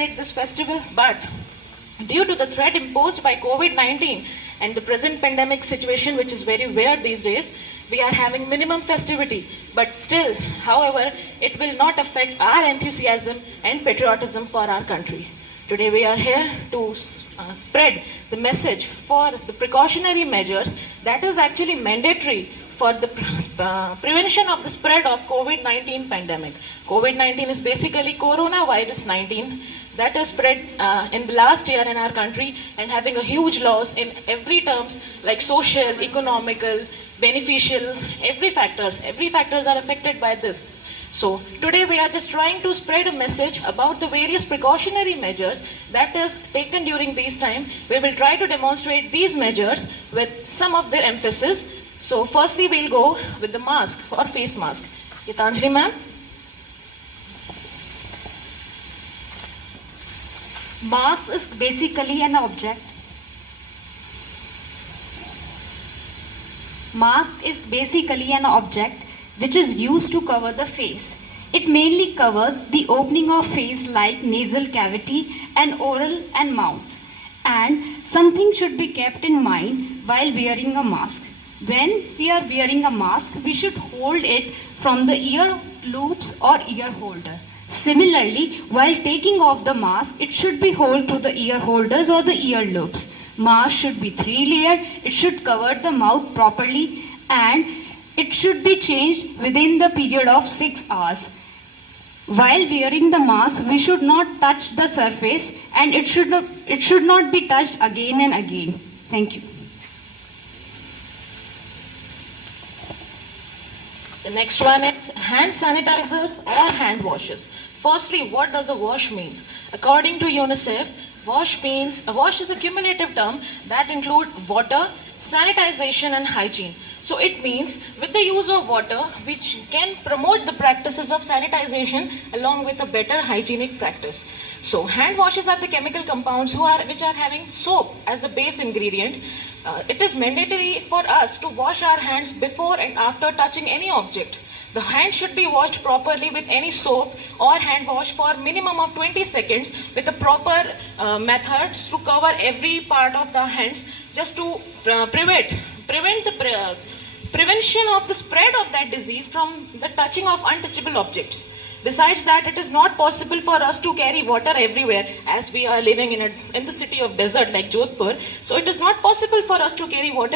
celebrate this festival, but due to the threat imposed by COVID-19 and the present pandemic situation, which is very weird these days, we are having minimum festivity. But still, however, it will not affect our enthusiasm and patriotism for our country. Today we are here to spread the message for the precautionary measures that is actually mandatory for the prevention of the spread of COVID-19 pandemic. COVID-19 is basically coronavirus 19 that is spread in the last year in our country and having a huge loss in every terms like social, economical, beneficial, every factors are affected by this. So today we are just trying to spread a message about the various precautionary measures that is taken during these time. We will try to demonstrate these measures with some of their emphasis. So firstly we'll go with the mask or face mask. Gitanjali ma'am. Mask is basically an object. Mask is basically an object which is used to cover the face. It mainly covers the opening of face like nasal cavity and oral and mouth. And something should be kept in mind while wearing a mask. When we are wearing a mask, we should hold it from the ear loops or ear holder. Similarly, while taking off the mask, it should be held to the ear holders or the ear loops. Mask should be 3-layered, it should cover the mouth properly, and it should be changed within the period of 6 hours. While wearing the mask, we should not touch the surface and it should not be touched again and again. Thank you. The next one is hand sanitizers or hand washes. Firstly, what does a wash means? According to UNICEF, wash is a cumulative term that includes water, sanitization and hygiene. So it means with the use of water, which can promote the practices of sanitization along with a better hygienic practice. So hand washes are the chemical compounds which are having soap as the base ingredient. It is mandatory for us to wash our hands before and after touching any object. The hands should be washed properly with any soap or hand wash for minimum of 20 seconds with a proper methods to cover every part of the hands just to prevent the prevention of the spread of that disease from the touching of untouchable objects. Besides that, it is not possible for us to carry water everywhere as we are living in the city of desert like Jodhpur. So it is not possible for us to carry water